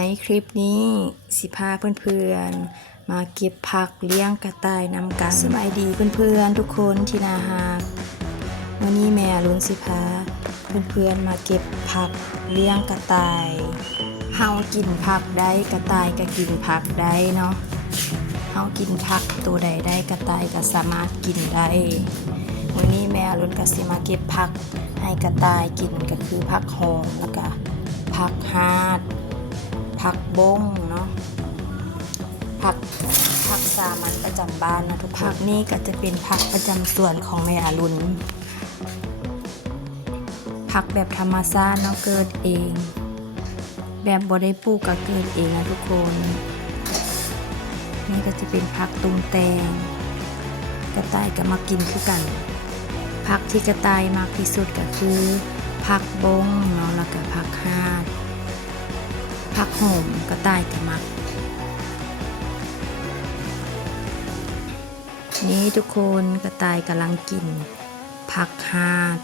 ในคลิปนี้สิพาเพื่อนๆมาเก็บผักเลี้ยงกระต่ายนำกันสบายดีเพื่อนๆทุกคนที่นาฮักวันนี้แม่ลุ้นสิพาเพื่อนๆมาเก็บผักเลี้ยงกระต่ายเฮากินผักได้กระต่ายก็กินผักได้เนาะเฮากินผักตัวใดได้กระต่ายก็สามารถกินได้วันนี้แม่ลุ้นก็สิมาเก็บผักให้กระต่ายกินก็คือผักหอมแล้วก็ผักฮาดผักบงเนาะผักสามัญประจำบ้านนะทุกผักนี้ก็จะเป็นผักประจำส่วนของแม่อรุณผักแบบธรรมชาติเนาะเกิดเองแบบบ่ได้ปลูกก็เกิดเองนะทุกคนนี่ก็จะเป็นผักตุงแตงกระต่ายก็มากินคือกันผักที่กระต่ายมากที่สุดก็คือผักบงเนาะแล้วก็ผักฮาดผักหอมกระต่ายก็มักนี่ทุกคนกระต่ายกำลังกินผักฮาด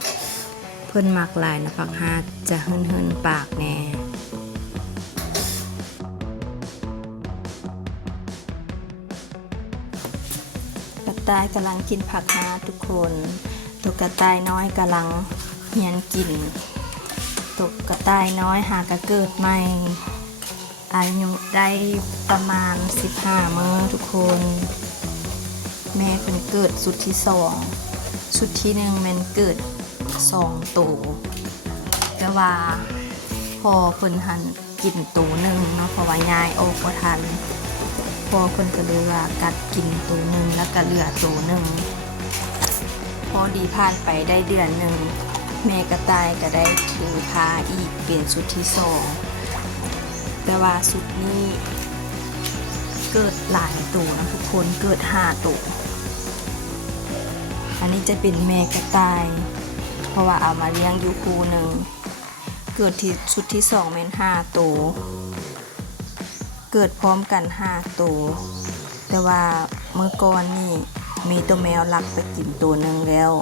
เพิ่นมักหลายนะผักฮาดจะเฮินปากแน่กระต่ายกำลังกินผักฮาดทุกคนตัวกระต่ายน้อยกำลังเฮียนกินตัวกระต่ายน้อยหากระเกิดใหม่อายุได้ประมาณ15 มื้อทุกคนแม่เพิ่นเกิดสุดที่2สุดที่1มันเกิด2ตัวแต่ว่าพอเพิ่นหันกินตัวหนึ่งเนาะเพราะว่ายายออกบ่ทันพอเพิ่นก็เลยว่ากัดกินตัวหนึ่งแล้วก็เหลือตัวหนึ่งพอดีผ่านไปได้เดือนหนึ่งแม่กระต่ายก็ได้ถือพาอีกเป็นสุดที่2แต่ว่าสุดนี้เกิดหลายตัวนะทุกคนเกิด5ตัวอันนี้จะเป็นแม่กระต่ายเพราะว่าเอามาเลี้ยงอยู่คู่หนึ่งเกิดที่สุดที่2เป็น5ตัวเกิดพร้อมกัน5ตัวแต่ว่าเมื่อก่อนนี่มีตัวแมวลักไปกินตัวหนึ่งแล้ว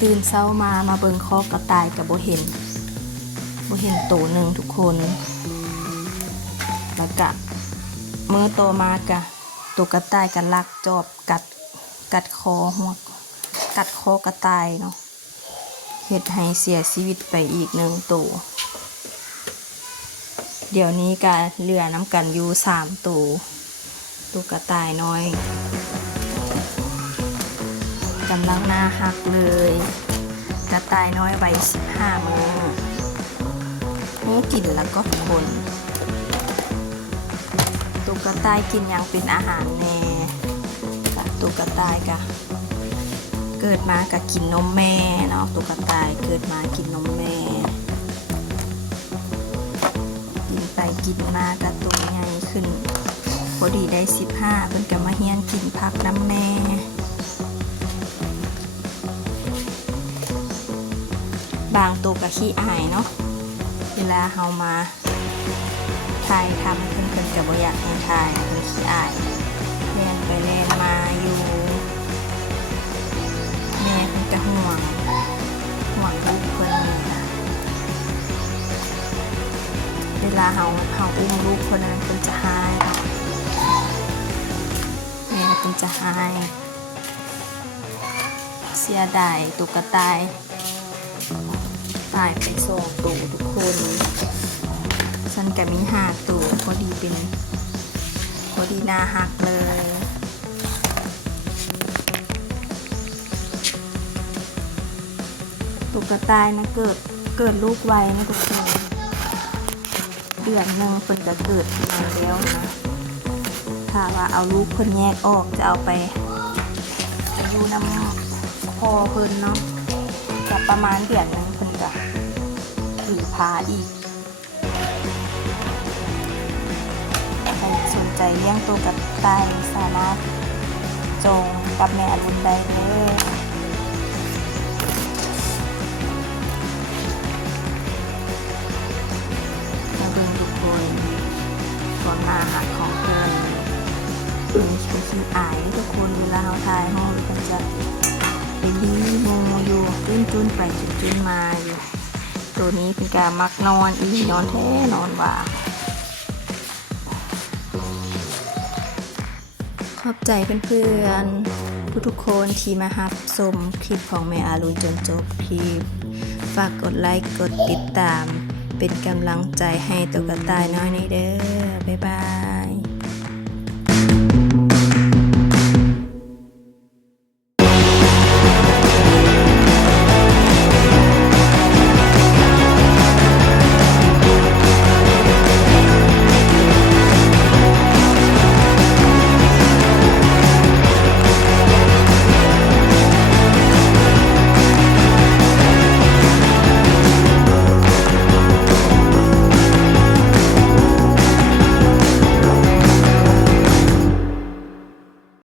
ตื่นเช้ามาเบิ่งคอกระต่ายกับบ่เห็นตัวหนึ่งทุกคนแล้วก็เมื่อโตมากะตัวกระต่ายกันลักจอบกัดคอหัวกัดคอกระต่ายเนาะเฮ็ดให้เสียชีวิตไปอีก1ตัวเดี๋ยวนี้ก็เหลือน้ำกันอยู่3ตัวกระต่ายน้อยกำลังน่าฮักเลยกระต่ายน้อยวัย15 มื้อหูกินแล้วก็คนตุ๊กตากินยังเป็นอาหารแน่ตุ๊กตากะเกิดมากะกินนมแม่เนาะตุ๊กตาเกิดมากินนมแม่กินไปกินมากะตัวใหญ่ขึ้นพอดีได้15เพิ่นก็มาเฮียนกินผักน้ำแม่บางตัวก็ขี้อายเนาะเวลาเฮามาถ่ายทำเพิ่นก็บ่อยากให้ถ่ายเพิ่นขี้อายเล่นไปเล่นมาอยู่แม่เพิ่นก็ห่วงลูกเพิ่นนี่เวลาเฮาอุ้มลูกคนนั้นเพิ่นจะหายแม่เพิ่นจะหายเสียดายตุ๊กตาตายไป2ตัวทุกคนฉันก็มี5ตัวพอดีน่าฮักเลยตุ๊กตานะเกิดลูกไวนะทุกคนเดือนหนึ่งเพิ่นจะเกิดมาแล้วนะถ้าว่าเอาลูกเพิ่นแยกออกจะเอาไปอยู่น้ำพอเพิ่นเนาะจะประมาณเดือนหนึ่งเพิ่นจะถือพาอีกใครสนใจเลี้ยงตัวกระต่ายสามารถจองกับแม่อรุณได้เลยมาดูทุกคนความน่ารักของเพิ่นมีขี้อายทุกคนเวลาเขาถ่ายห้องมันจะเป็นดีโมอยู่จุนไปจุนมาอยู่ ตัวนี้เป็นกามักนอนอีนอนแท้นอนว่าขอบใจเพื่อนๆทุกๆคนที่มารับชมคลิปของแม่อารุณจนจบคลิปฝากกดไลค์กดติดตามเป็นกำลังใจให้ตุ๊กตาน้อยนี้เด้อบ๊ายบาย